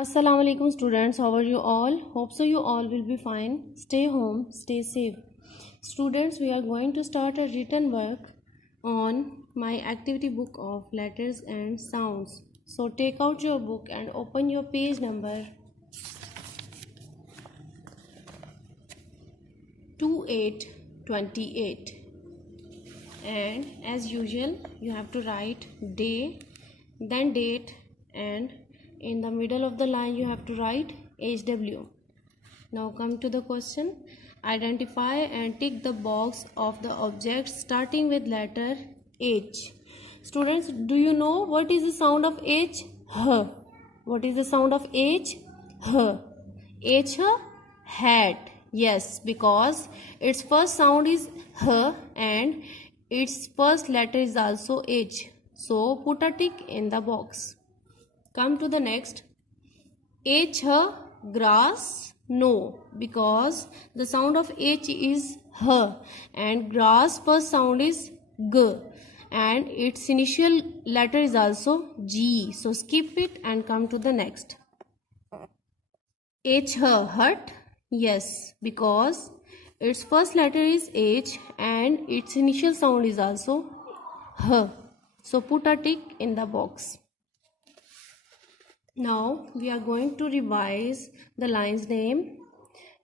Assalamu alaikum students, how are you all? Hope so you all will be fine. Stay home, stay safe. Students, we are going to start a written work on my activity book of letters and sounds. So take out your book and open your page number 2828. And as usual, you have to write day, then date, and in the middle of the line you have to write HW. Now come to the question. Identify and tick the box of the object starting with letter H. Students, do you know what is the sound of H? H. What is the sound of H? H. H, hat. Yes, because its first sound is H and its first letter is also H. So put a tick in the box. Come to the next. H, grass. No, because the sound of H is H and grass first sound is G and its initial letter is also G. So skip it and come to the next. H, hut. Yes, because its first letter is H and its initial sound is also H. So put a tick in the box. Now we are going to revise the line's name.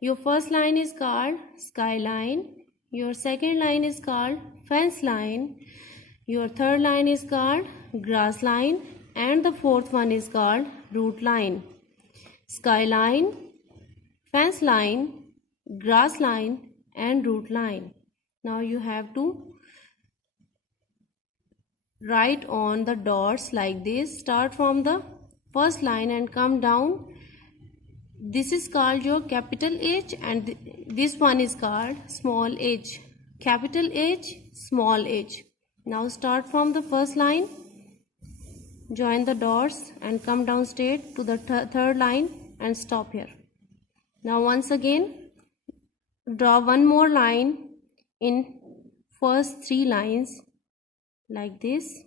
Your first line is called skyline. Your second line is called fence line. Your third line is called grass line. And the fourth one is called root line. Skyline, fence line, grass line and root line. Now you have to write on the dots like this. Start from the first line and come down. This is called your capital H and this one is called small h. Capital H, small h. Now start from the first line, join the dots and come down straight to the third line and stop here. Now once again draw one more line in first three lines like this.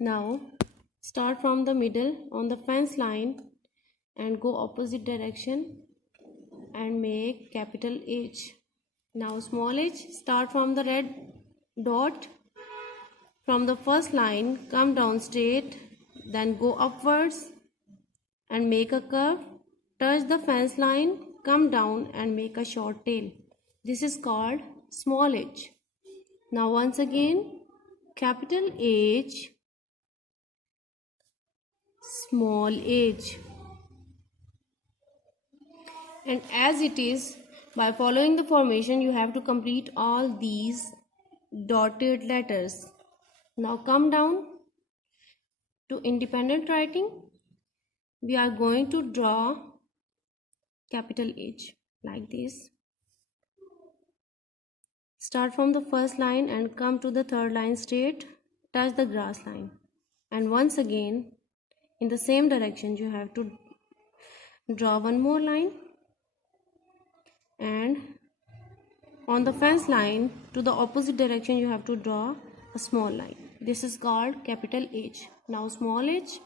Now start from the middle on the fence line and go opposite direction and make capital H. Now small h, start from the red dot from the first line, come down straight, then go upwards and make a curve, touch the fence line, come down and make a short tail. This is called small h. Now once again capital H, small h. And as it is, by following the formation you have to complete all these dotted letters. Now come down to independent writing. We are going to draw capital H like this. Start from the first line and come to the third line straight, touch the grass line. And once again in the same direction you have to draw one more line. And on the fence line to the opposite direction you have to draw a small line. This is called capital H. Now small h,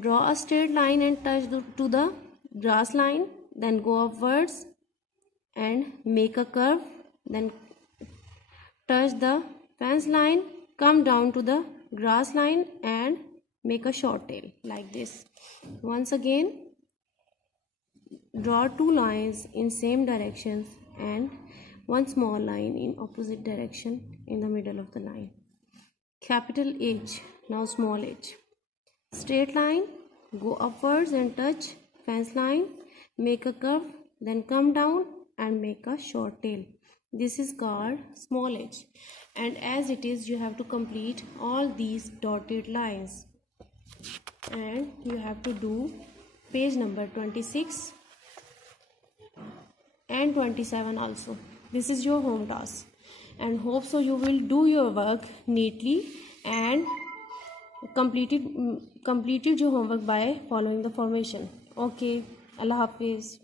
draw a straight line and touch to the grass line, then go upwards and make a curve, then touch the fence line, come down to the grass line and make a short tail like this. Once again draw two lines in same directions and one small line in opposite direction in the middle of the line. Capital H, now small h. Straight line, go upwards and touch fence line, make a curve, then come down and make a short tail. This is called small h. And as it is, you have to complete all these dotted lines. And you have to do page number 26 and 27 also. This is your home task and hope so you will do your work neatly and completed your homework by following the formation. Okay, Allah Hafiz.